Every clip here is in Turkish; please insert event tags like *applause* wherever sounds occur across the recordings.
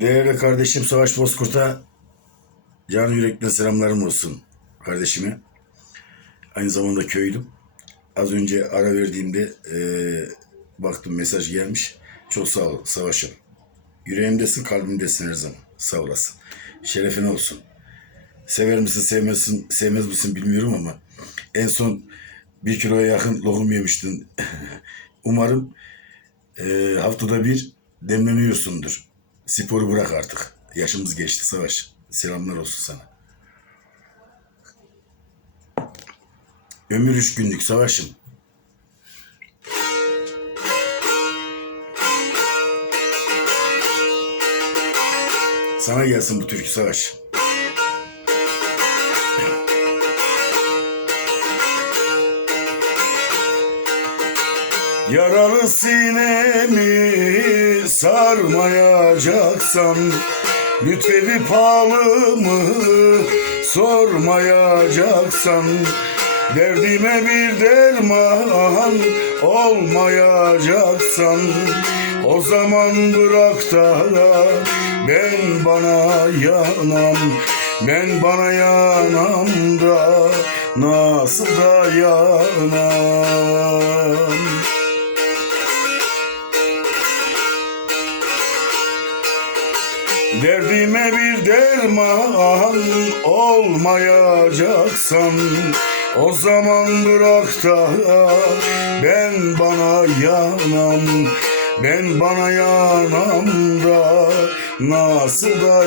Değerli kardeşim Savaş Bozkurt'a can yürekten selamlarım olsun kardeşime. Aynı zamanda köylüm. Az önce ara verdiğimde eee, baktım mesaj gelmiş. Çok sağ ol Savaş'ım. Yüreğimdesin, kalbimdesin her zaman. Sağ olasın. Şerefine olsun. Sever misin, sevmezsin, sevmez misin bilmiyorum ama en son bir kiloya yakın lokum yemiştin. *laughs* Umarım eee, haftada bir demleniyorsundur. Sporu bırak artık. Yaşımız geçti Savaş. Selamlar olsun sana. Ömür üç günlük Savaş'ım. Sana gelsin bu türkü Savaş. Yaralı sinemi sarmayacaksan Lütfedip halımı sormayacaksan Derdime bir derman olmayacaksan O zaman bırak da ben bana yanam Ben bana yanam da nasıl da Derdime bir derman olmayacaksan O zaman bırak da ben bana yanam Ben bana yanam da nasıl da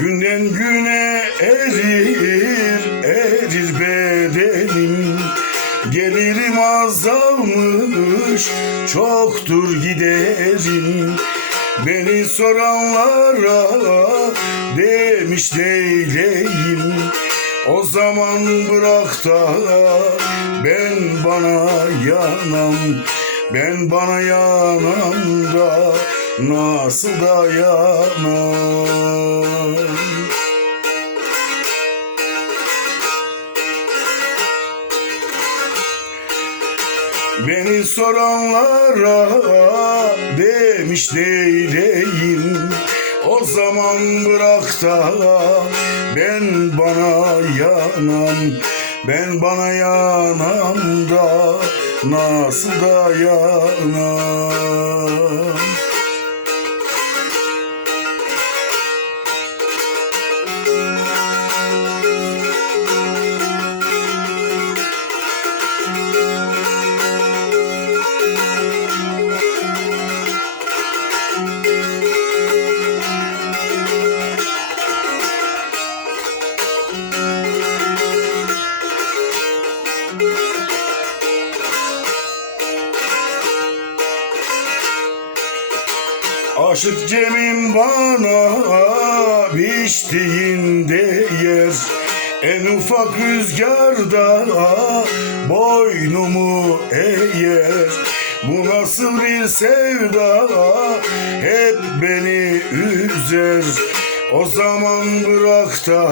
Günden güne erir, erir bedenim. Gelirim azalmış, çoktur giderim. Beni soranlara demiş neyleyim? O zaman bırak da ben bana yanam. Ben bana yanam da nasıl da yanam Beni soranlara demiş neyleyim O zaman bırak da ben bana yanam Ben bana yanam da nasıl da Aşık Cem'in bana biçtiğinde yer En ufak rüzgarda boynumu eğer Bu nasıl bir sevda? Hep beni üzer. O zaman bırak da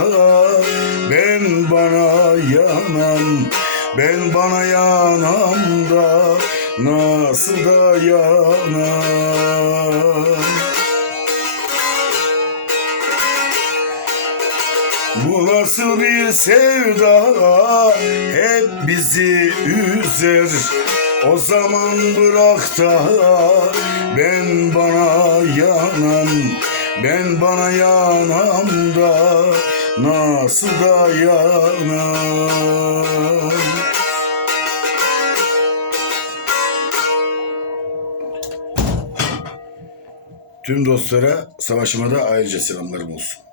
ben bana yanam Ben bana yanam da nasıl da yanam? Bu nasıl bir sevda? Hep bizi üzer. O zaman bırak da ben bana yanam. Ben bana yanam da nasıl da yanam Tüm dostlara savaşıma da ayrıca selamlarım olsun.